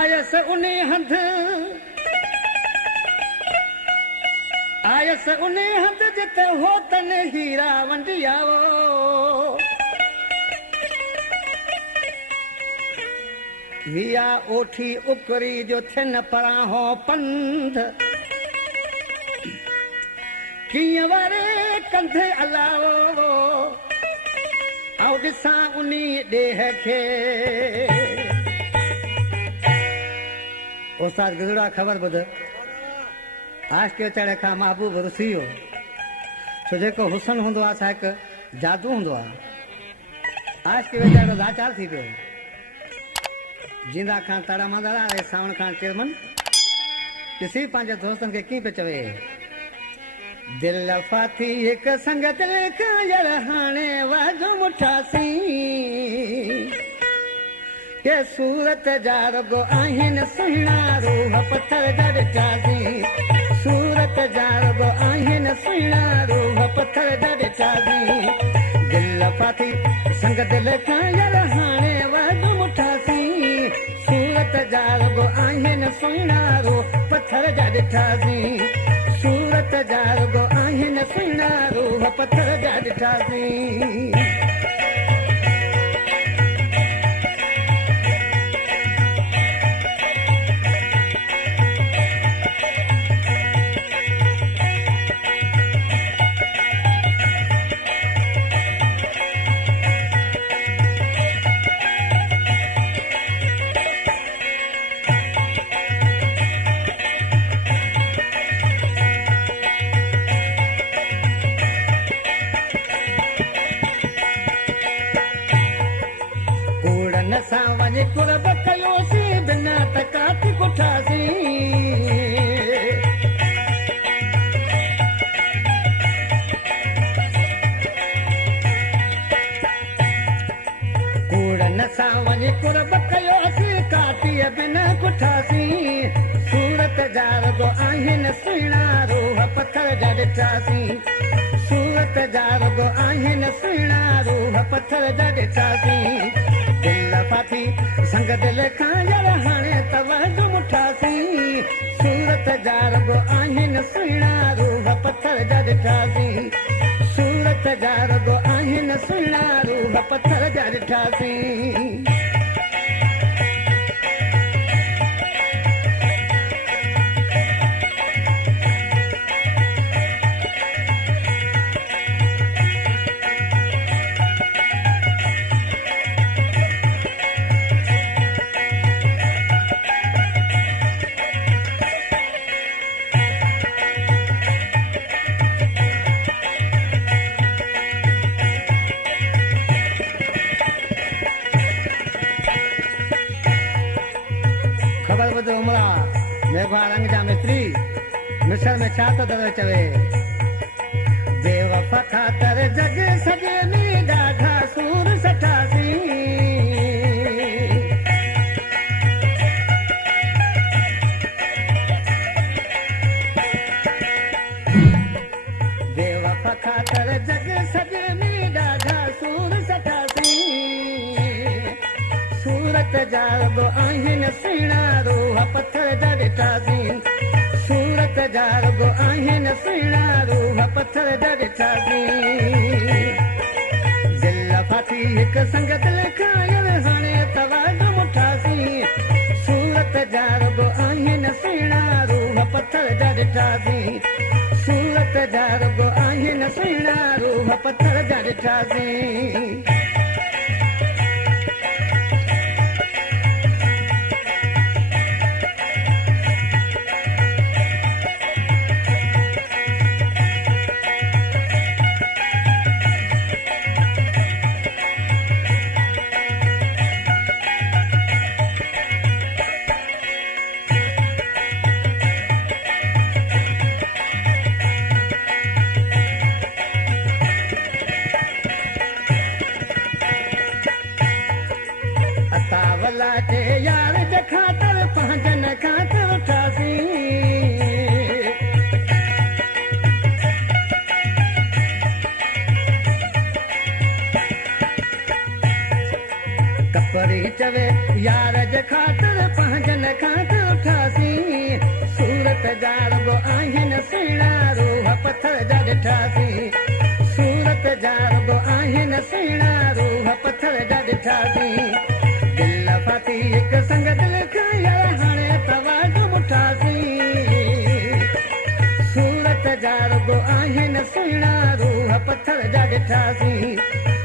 आयस उन्हें हंध आयस उन्हें हंध जिते हो तन हीरा वंडियावो विया ओठी उकरी जो थिन पराहो पंध किया वारे कंधे अलावो आओ दिसा उनी देह के उस्ताद गुजरा खबर बुध आज के चढ़े का महबूब रुसियो छो जेको हुसन होंदो आ सा जादू होंदो आ आज के वेचारो लाचार थी पियो जिंदा खान ताड़ा मांदारा रे सावण खान चेयरमैन किसी पंहिंजे दोस्तन के की पे चवे दिल फाथी एक संगत लेखा यार हाणे वाजो मुठासी के सूरत जा रगो आहिन सुहिणा रूह पत्थर जा ॾिठासी सूरत जा रगो आहिन सुहिणा रूह पत्थर जा ॾिठासी दिल फाथी संगत लेखा यार हाणे वाजो मुठासी सूरत जा रगो आहिन सुहिणा रूह पत्थर जा ॾिठासी सूरत जा रगो आहिन सुहिणा रूह पत्थर जा ॾिठासी सावने कुरब कयोसी बिना तकाती कुठासी कूड़न सावने कुरब कयोसी काती बिना कुठासी सूरत जा रगो आहिन सुहिणा रूह पत्थर जा ॾिठासी सूरत जा रगो आहिन सुहिणा रूह पत्थर जा ॾिठासी दिल फाथी संग दिल खां हाणे तवजो मुठासी सूरत जा रगो आहिन सुहिणा रूह पत्थर जा ॾिठासी सूरत जा रगो आहिन सुहिणा रूह पत्थर जा ॾिठासी रंग जा मिस्त्री मिसर में छा तो दर चवे बेवफा खातर जग सजे में ॾाढा सूर सठासी बेवफा खातर जग सजे में ॾाढा सूर सठासी सूरत जा रगो आहिन सुहिणा रूह पत्थर जा ॾिठासी सूरत जा रगो आहिन सुहिणा रूह पत्थर जा ॾिठासी दिल फाथी हिकु संगत लिखायल हाणे तवाजो मुठासी सूरत जा रगो आहिन सुहिणा रूह पत्थर जा ॾिठासी सूरत जा रगो आहिन सुहिणा रूह पत्थर जा ॾिठासी यार खातर पंहिंजन खातर उठासी कपरी चवे यार खातर पंहिंजन खां उठासीं सूरत जा रुगो आहिनि सुहिणा रूह पथर जा ॾिठासीं सूरत जा रुगो आहिनि सुहिणा रूह पथर जा ॾिठासीं दिल फाती हिकु संग दिल खां यार हाणे तवाज़ो उठासीं सूरत जा रुगो आहिनि सुहिणा रूह पथर जा ॾिठासीं